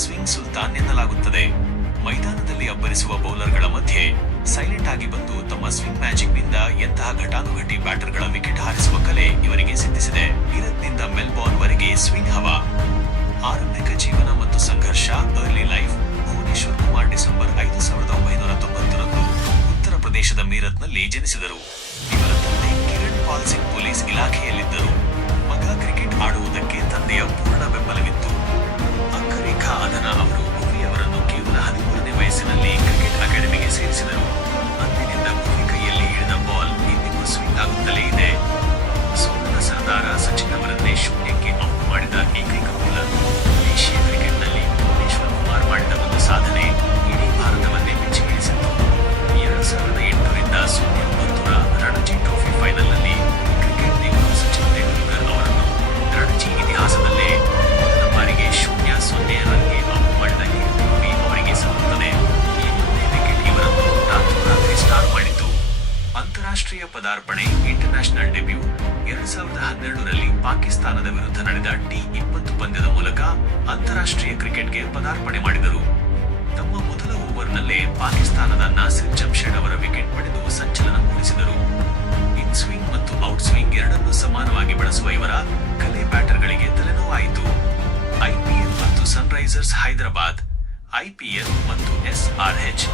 Swing Sultan ಎನ್ನಲಾಗುತ್ತದೆ. ಮೈದಾನದಲ್ಲಿ ಅಬ್ಬರಿಸುವ ಬೌಲರ್ಗಳ ಮಧ್ಯೆ ಸೈಲೆಂಟ್ ಆಗಿ ಬಂದು ತಮ್ಮ ಸ್ವಿಂಗ್ ಮ್ಯಾಜಿಕ್ ನಿಂದ ಎಂತಹ ಘಟಾನುಘಟಿ ಬ್ಯಾಟರ್ಗಳ ವಿಕೆಟ್ ಹಾರಿಸುವ ಕಲೆ ಇವರಿಗೆ ಸಿದ್ಧಿಸಿದೆ. ಮೀರತ್ನಿಂದ ಮೆಲ್ಬೋರ್ನ್ ವರೆಗೆ ಸ್ವಿಂಗ್ ಹವಾ. ಆರಂಭಿಕ ಜೀವನ ಮತ್ತು ಸಂಘರ್ಷ. Early life. Bhuvneshwar Kumar December 5, 1990ರಂದು ಉತ್ತರ ಪ್ರದೇಶದ ಮೀರತ್ನಲ್ಲಿ ಜನಿಸಿದರು. ಇವರ ತಂದೆ ಕಿರಣ್ ಪಾಲ್ ಸಿಂಗ್ ಪೊಲೀಸ್ ಇಲಾಖೆಯಲ್ಲಿದ್ದರು. ಮಗ ಕ್ರಿಕೆಟ್ ಆಡುವುದಕ್ಕೆ ತಂದೆಯ ಪೂರ್ಣ ಬೆಂಬಲವಿತ್ತು. ಅಕ್ಕ ರೇಖಾ ಅದನ ಅವರು ಭುವಿ ಅವರನ್ನು ಕೇವಲ 13ನೇ ವಯಸ್ಸಿನಲ್ಲಿ ಕ್ರಿಕೆಟ್ ಅಕಾಡೆಮಿಗೆ ಸೇರಿಸಿದರು. ಅಂದಿನಿಂದ ಭುವಿ ಕೈಯಲ್ಲಿ ಹಿಡಿದ ಬಾಲ್ ಇಂದಿಗೂ ಸ್ವಿಂಗ್ ಆಗುತ್ತಲೇ ಇದೆ. ಸೋಲನ ಸರ್ದಾರ ಸಚಿನ್ ಅವರನ್ನೇ ಶೂನ್ಯಕ್ಕೆ ಔಟ್ ಮಾಡಿದ ಏಕೈಕ ಬೌಲರ್. ದೇಶೀಯ ಕ್ರಿಕೆಟ್ನಲ್ಲಿ ಭುವನೇಶ್ವರ್ ಕುಮಾರ್ ಮಾಡಿದ ಒಂದು ಸಾಧನೆ ಇಡೀ ಭಾರತವನ್ನೇ ಮೆಚ್ಚಿ ಬೀಳಿಸಿತ್ತು. 2008ರಿಂದ 09ರ ರಣಜಿ ಟ್ರೋಫಿ ಫೈನಲ್ನಲ್ಲಿ ಕ್ರಿಕೆಟ್ ದೇವರು ಸಚಿನ್ ತೆಂಡೂಲ್ಕರ್ ಅವರನ್ನು ರಣಜಿ ಇತಿಹಾಸದಲ್ಲೇ ಮೊದಲ ಬಾರಿಗೆ 0-0 ರನ್ಗೆ ಔಟ್ ಮಾಡಿದ ಕೀರ್ತಿ ಅವರಿಗೆ ಸಲ್ಲುತ್ತದೆ. ಈ ಒಂದೇ ವಿಕೆಟ್ ಇವರನ್ನು ರಾತ್ರೋರಾತ್ರಿ ಸ್ಟಾರ್ ಮಾಡಿತು. ಅಂತಾರಾಷ್ಟ್ರೀಯ ಪದಾರ್ಪಣೆ. International debut. 2012ರಲ್ಲಿ ಪಾಕಿಸ್ತಾನದ ವಿರುದ್ಧ ನಡೆದ T20 ಪಂದ್ಯದ ಮೂಲಕ ಅಂತಾರಾಷ್ಟ್ರೀಯ ಕ್ರಿಕೆಟ್ಗೆ ಪದಾರ್ಪಣೆ ಮಾಡಿದರು. ತಮ್ಮ ಮೊದಲ ಓವರ್ನಲ್ಲೇ ಪಾಕಿಸ್ತಾನದ ನಾಸಿರ್ ಜಮ್ಶೆಡ್ ಅವರ ವಿಕೆಟ್ ಪಡೆದು ಸಂಚಲನ ಮೂಡಿಸಿದರು. ಇನ್ ಸ್ವಿಂಗ್ ಮತ್ತು ಔಟ್ ಸ್ವಿಂಗ್ ಎರಡನ್ನೂ ಸಮಾನವಾಗಿ ಬಳಸುವ ಇವರ ಕಲೆ ಬ್ಯಾಟರ್ಗಳಿಗೆ ತಲೆನೋವಾಯಿತು. ಐಪಿಎಲ್ ಮತ್ತು ಸನ್ರೈಸರ್ಸ್ ಹೈದರಾಬಾದ್. ಐಪಿಎಲ್ ಮತ್ತು SRH.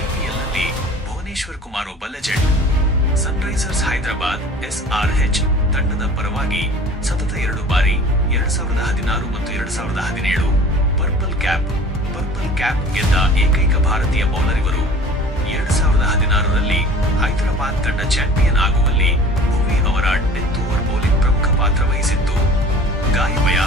ಐಪಿಎಲ್ನಲ್ಲಿ ಭುವನೇಶ್ವರ್ ಕುಮಾರ್ ಒಬ್ಬ ಲೆಜೆಂಡ್. ಸನ್ರೈಸರ್ಸ್ ಹೈದರಾಬಾದ್ SRH ತಂಡದ ಪರವಾಗಿ ಸತತ 2 ಬಾರಿ 2016 ಮತ್ತು 2017 ಪರ್ಪಲ್ ಕ್ಯಾಪ್ ಗೆದ್ದ ಏಕೈಕ ಭಾರತೀಯ ಬೌಲರ್ ಇವರು. 2016ರಲ್ಲಿ ಹೈದರಾಬಾದ್ ತಂಡ ಚಾಂಪಿಯನ್ ಆಗುವಲ್ಲಿ ಭುವಿ ಅವರ ಡೆತ್ ಓವರ್ ಬೌಲಿಂಗ್ ಪ್ರಮುಖ ಪಾತ್ರ ವಹಿಸಿತ್ತು. ಗಾಯಭಯ,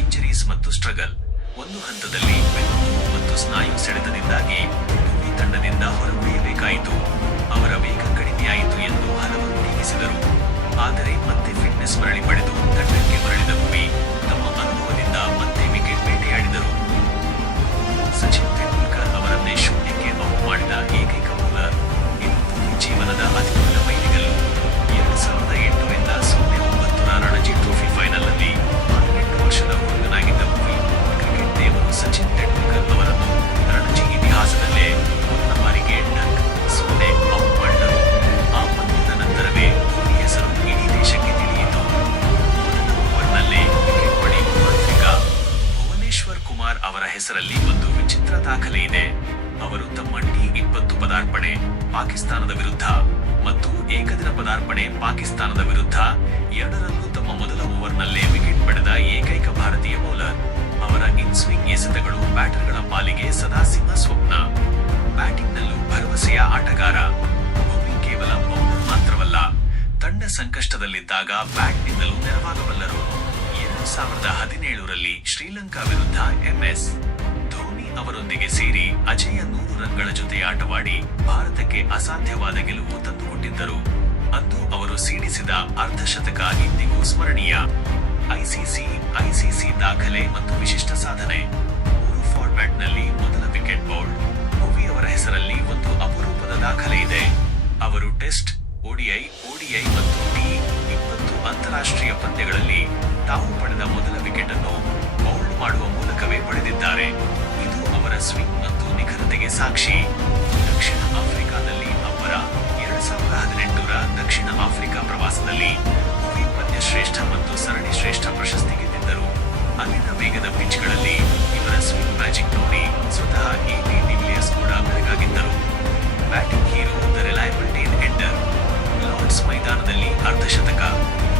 ಇಂಜರೀಸ್ ಮತ್ತು ಸ್ಟ್ರಗಲ್. ಒಂದು ಹಂತದಲ್ಲಿ ಬೆನ್ನು ಮತ್ತು ಸ್ನಾಯು ಸೆಳೆತದಿಂದಾಗಿ ಭುವಿ ತಂಡದಿಂದ ಹೊರಗುಳಿಯಬೇಕಾಯಿತು. ಅವರ ವೇಗ ಕಡಿಮೆಯಾಯಿತು ಎಂದು ಹಲವರು ಟೀಕಿಸಿದರು. ಆದರೆ ಮತ್ತೆ ಫಿಟ್ನೆಸ್ ಮರಳಿ ಪಡೆದು ತಂಡಕ್ಕೆ ಮರಳಿದ ಭುವಿ ತಮ್ಮ ಅನುಭವದಿಂದ ಮತ್ತೆ ವಿಕೆಟ್ ಬೇಟೆಯಾಡಿದರು. ಸಚಿನ್ ತೆಂಡೂಲ್ಕರ್ ಅವರನ್ನೇ ಶೂನ್ಯಕ್ಕೆ ಔಟ್ ಮಾಡಿದ ಏಕೈಕ ಬೌಲರ್. ಇದು ಭುವಿ ಜೀವನದ ಅತಿದೊಡ್ಡ ಮೈಲಿಗಲ್ಲು. 2008ರಿಂದ 09ರ ರಣಜಿ ಟ್ರೋಫಿ ಫೈನಲ್ನಲ್ಲಿ 18 ವರ್ಷದ ಹುಡುಗನಾಗಿದ್ದ ಭುವಿ ಕ್ರಿಕೆಟ್ ದೇವರು ಸಚಿನ್ ತೆಂಡೂಲ್ಕರ್ ಅವರನ್ನು ರಣಜಿ ಇತಿಹಾಸದಲ್ಲೇ ಮೊದಲ ಬಾರಿಗೆ ಡಕ್ 0 ಔಟ್ ಮಾಡಿದರು. ಆ ಪಂದ್ಯದ ನಂತರವೇ ಭುವಿ ಹೆಸರು ಇಡೀ ದೇಶಕ್ಕೆ ತಿಳಿಯಿತು. ಮೊದಲ ಓವರ್ನಲ್ಲೇ ವಿಕೆಟ್ ಪಡೆಯುವ ಮಾಂತ್ರಿಕ. ಭುವನೇಶ್ವರ್ ಕುಮಾರ್ ಅವರ ಹೆಸರಲ್ಲಿ ಒಂದು ವಿಚಿತ್ರ ದಾಖಲೆ ಇದೆ. ಅವರು ತಮ್ಮ T20 ಪದಾರ್ಪಣೆ ಪಾಕಿಸ್ತಾನದ ವಿರುದ್ಧ ಮತ್ತು ಏಕದಿನ ಪದಾರ್ಪಣೆ ಪಾಕಿಸ್ತಾನದ ವಿರುದ್ಧ ಎರಡರಲ್ಲೂ ತಮ್ಮ ಮೊದಲ ಓವರ್ನಲ್ಲೇ ವಿಕೆಟ್ ಪಡೆದ ಏಕೈಕ ಭಾರತೀಯ ಬೌಲರ್. ಅವರ ಇನ್ ಸ್ವಿಂಗ್ ಎಸೆತಗಳು ಬ್ಯಾಟರ್ಗಳ ಪಾಲಿಗೆ ಸದಾ ಸಿಂಹ ಸ್ವಪ್ನ. ಬ್ಯಾಟಿಂಗ್ನಲ್ಲೂ ಭರವಸೆಯ ಆಟಗಾರ. ಭುವಿ ಕೇವಲ ಬೌಲರ್ ಮಾತ್ರವಲ್ಲ, ತಂಡ ಸಂಕಷ್ಟದಲ್ಲಿದ್ದಾಗ ಬ್ಯಾಟ್ನಿಂದಲೂ ನೆರವಾಗಬಲ್ಲರು. 2017ರಲ್ಲಿ ಶ್ರೀಲಂಕಾ ವಿರುದ್ಧ MS ಧೋನಿ ಅವರೊಂದಿಗೆ ಸೇರಿ ಅಜೇಯ 100 ರನ್ಗಳ ಜೊತೆ ಆಟವಾಡಿ ಭಾರತಕ್ಕೆ ಅಸಾಧ್ಯವಾದ ಗೆಲುವು ತಂದುಕೊಟ್ಟಿದ್ದರು. ಅಂದು ಅವರು ಸಿಡಿಸಿದ ಅರ್ಧಶತಕ ಇಂದಿಗೂ ಸ್ಮರಣೀಯ. ಐಸಿಸಿ ದಾಖಲೆ ಮತ್ತು ವಿಶಿಷ್ಟ ಸಾಧನೆ. 3 ಫಾರ್ಮ್ಯಾಟ್ನಲ್ಲಿ ಮೊದಲ ವಿಕೆಟ್ ಬೌಲ್ಡ್. ಭುವಿ ಅವರ ಹೆಸರಲ್ಲಿ ಒಂದು ಅಪರೂಪದ ದಾಖಲೆ ಇದೆ. ಅವರು ಟೆಸ್ಟ್, ODI ಮತ್ತು T20 ಅಂತಾರಾಷ್ಟ್ರೀಯ ಪಂದ್ಯಗಳಲ್ಲಿ ತಾವು ಪಡೆದ ಮೊದಲ ವಿಕೆಟ್ ಅನ್ನು ಬೌಲ್ಡ್ ಮಾಡುವ ಮೂಲಕವೇ ಪಡೆದಿದ್ದಾರೆ. ಇದು ಅವರ ಸ್ವಿಂಗ್ ಮತ್ತು ನಿಖರತೆಗೆ ಸಾಕ್ಷಿ. ದಕ್ಷಿಣ ಆಫ್ರಿಕಾದಲ್ಲಿ ಅಬ್ಬರ. 2018ರ ದಕ್ಷಿಣ ಆಫ್ರಿಕಾ ಪ್ರವಾಸದಲ್ಲಿ ಭುವಿ ಪಂದ್ಯ ಶ್ರೇಷ್ಠ ಮತ್ತು ಸರಣಿ ಶ್ರೇಷ್ಠ ಪ್ರಶಸ್ತಿ ಗೆದ್ದಿದ್ದರು. ಅಲ್ಲಿನ ವೇಗದ ಪಿಚ್ಗಳಲ್ಲಿ ಇವರ ಸ್ವಿಂಗ್ ಮ್ಯಾಜಿಕ್ ನೋಡಿ ಸ್ವತಃ AB ಡಿವಿಲಿಯರ್ಸ್ ಕೂಡ ಬೆರಗಾಗಿದ್ದರು. Batting hero, the reliable tail ender. Lord's ಮೈದಾನದಲ್ಲಿ ಅರ್ಧಶತಕ.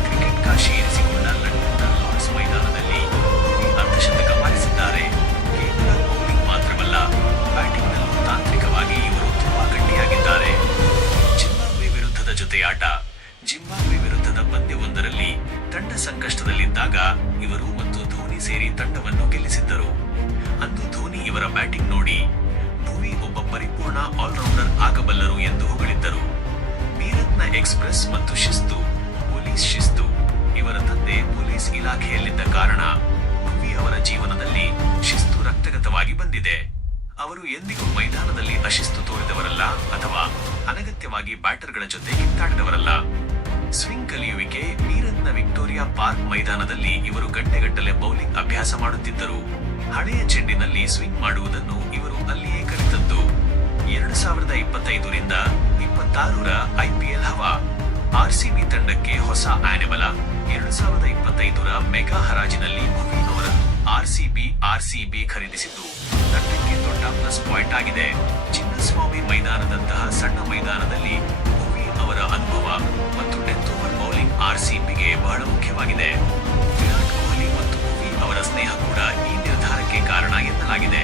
ಕ್ರಿಕೆಟ್ ಕಾಶಿ ಎನಿಸಿಕೊಂಡ ಲಂಡನ್ನ ಲಾರ್ಡ್ಸ್ ಮೈದಾನದಲ್ಲಿ ಭುವಿ ಅರ್ಧಶತಕ ಬಾರಿಸಿದ್ದಾರೆ. ಕೇವಲ ಬೌಲಿಂಗ್ ಮಾತ್ರವಲ್ಲ, ಬ್ಯಾಟಿಂಗ್ನಲ್ಲೂ ತಾಂತ್ರಿಕವಾಗಿ ಇವರು ತುಂಬಾ ಗಟ್ಟಿಯಾಗಿದ್ದಾರೆ. ಜಿಂಬಾಬ್ವೆ ವಿರುದ್ಧದ ಜೊತೆಯಾಟ. ಜಿಂಬಾಬ್ವೆ ವಿರುದ್ಧದ ಪಂದ್ಯವೊಂದರಲ್ಲಿ ತಂಡ ಸಂಕಷ್ಟದಲ್ಲಿದ್ದಾಗ ಇವರು ಮತ್ತು ಧೋನಿ ಸೇರಿ ತಂಡವನ್ನು ಗೆಲ್ಲಿಸಿದ್ದರು. ಅಂದು ಧೋನಿ ಇವರ ಬ್ಯಾಟಿಂಗ್ ನೋಡಿ ಭುವಿ ಒಬ್ಬ ಪರಿಪೂರ್ಣ ಆಲ್ರೌಂಡರ್ ಆಗಬಲ್ಲರು ಎಂದು ಹೊಗಳಿದ್ದರು. ಮೀರತ್ನ ಎಕ್ಸ್‌ಪ್ರೆಸ್ ಮತ್ತು ಶಿಸ್ತು. ಪೊಲೀಸ್ ಶಿಸ್ತು. ಇವರ ತಂದೆ ಪೊಲೀಸ್ ಇಲಾಖೆಯಲ್ಲಿದ್ದ ಕಾರಣ ಭುವಿ ಅವರ ಜೀವನದಲ್ಲಿ ಶಿಸ್ತು ರಕ್ತಗತವಾಗಿ ಬಂದಿದೆ. ಅವರು ಎಂದಿಗೂ ಮೈದಾನದಲ್ಲಿ ಅಶಿಸ್ತು ತೋರಿದವರಲ್ಲ ಅಥವಾ ಅನಗತ್ಯವಾಗಿ ಬ್ಯಾಟರ್ಗಳ ಜೊತೆ ಕಿತ್ತಾಡಿದವರಲ್ಲ. ಸ್ವಿಂಗ್ ಕಲಿಯುವಿಕೆ. ಮೀರತ್ನ ವಿಕ್ಟೋರಿಯಾ ಪಾರ್ಕ್ ಮೈದಾನದಲ್ಲಿ ಇವರು ಗಂಟೆಗಟ್ಟಲೆ ಬೌಲಿಂಗ್ ಅಭ್ಯಾಸ ಮಾಡುತ್ತಿದ್ದರು. ಹಳೆಯ ಚೆಂಡಿನಲ್ಲಿ ಸ್ವಿಂಗ್ ಮಾಡುವುದನ್ನು ಇವರು ಅಲ್ಲಿಯೇ ಕಲಿತದ್ದು. 2025 ರಿಂದ 26ರ IPL ಹವಾ. RCB ತಂಡಕ್ಕೆ ಹೊಸ ಆನೆಬಲ. 2025ರ ಮೆಗಾ ಹರಾಜಿನಲ್ಲಿ ಭುವಿ ಅವರನ್ನು RCB ಖರೀದಿಸಿದ್ದು ತಂಡಕ್ಕೆ ದೊಡ್ಡ ಪ್ಲಸ್ ಪಾಯಿಂಟ್ ಆಗಿದೆ. ಚಿನ್ನಸ್ವಾಮಿ ಮೈದಾನದಂತಹ ಸಣ್ಣ ಮೈದಾನದಲ್ಲಿ ಭುವಿ ಅವರ ಅನುಭವ ಮತ್ತು ಡೆತ್ ಓವರ್ ಬೌಲಿಂಗ್ RCBಗೆ ಬಹಳ ಮುಖ್ಯವಾಗಿದೆ. ವಿರಾಟ್ ಕೊಹ್ಲಿ ಮತ್ತು ಭುವಿ ಅವರ ಸ್ನೇಹ ಕೂಡ ಈ ನಿರ್ಧಾರಕ್ಕೆ ಕಾರಣ ಎನ್ನಲಾಗಿದೆ.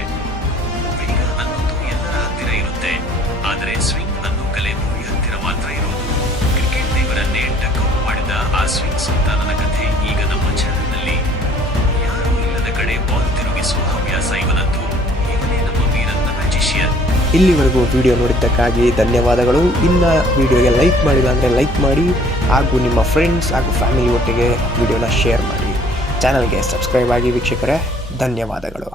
ವೇಗ ಅನ್ನೋದು ಎಲ್ಲರ ಹತ್ತಿರ ಇರುತ್ತೆ, ಆದರೆ ಸ್ವಿಂಗ್ ಅನ್ನೋ ಕಲೆ ಭುವಿ ಹತ್ತಿರ ಮಾತ್ರ ಇರೋದು. ಕ್ರಿಕೆಟ್ ದೇವರನ್ನೇ ಟಕ್ಔಟ್ ಮಾಡಿದ ಆ ಸ್ವಿಂಗ್ ಸುಲ್ತಾನನ ಕಥೆ ಈಗ ನಮ್ಮ ಚಾನೆಲ್ನಲ್ಲಿ. ಯಾರೂ ಇಲ್ಲದ ಕಡೆ ಬಾಲ್ ತಿರುಗಿಸುವ ಹವ್ಯಾಸ ಇವನದ್ದು. ಇವನೇ ನಮ್ಮ ವೀರನ್ನ ಮ್ಯಾಜಿಷಿಯನ್. ಇಲ್ಲಿವರೆಗೂ ವಿಡಿಯೋ ನೋಡಿದ್ದಕ್ಕಾಗಿ ಧನ್ಯವಾದಗಳು. ಇನ್ನು ವಿಡಿಯೋಗೆ ಲೈಕ್ ಮಾಡಿಲ್ಲ ಅಂದರೆ ಲೈಕ್ ಮಾಡಿ, ಹಾಗೂ ನಿಮ್ಮ ಫ್ರೆಂಡ್ಸ್ ಹಾಗೂ ಫ್ಯಾಮಿಲಿ ಒಟ್ಟಿಗೆ ವಿಡಿಯೋನ ಶೇರ್ ಮಾಡಿ. ಚಾನಲ್ಗೆ ಸಬ್ಸ್ಕ್ರೈಬ್ ಆಗಿ ವೀಕ್ಷಕರೇ, ಧನ್ಯವಾದಗಳು.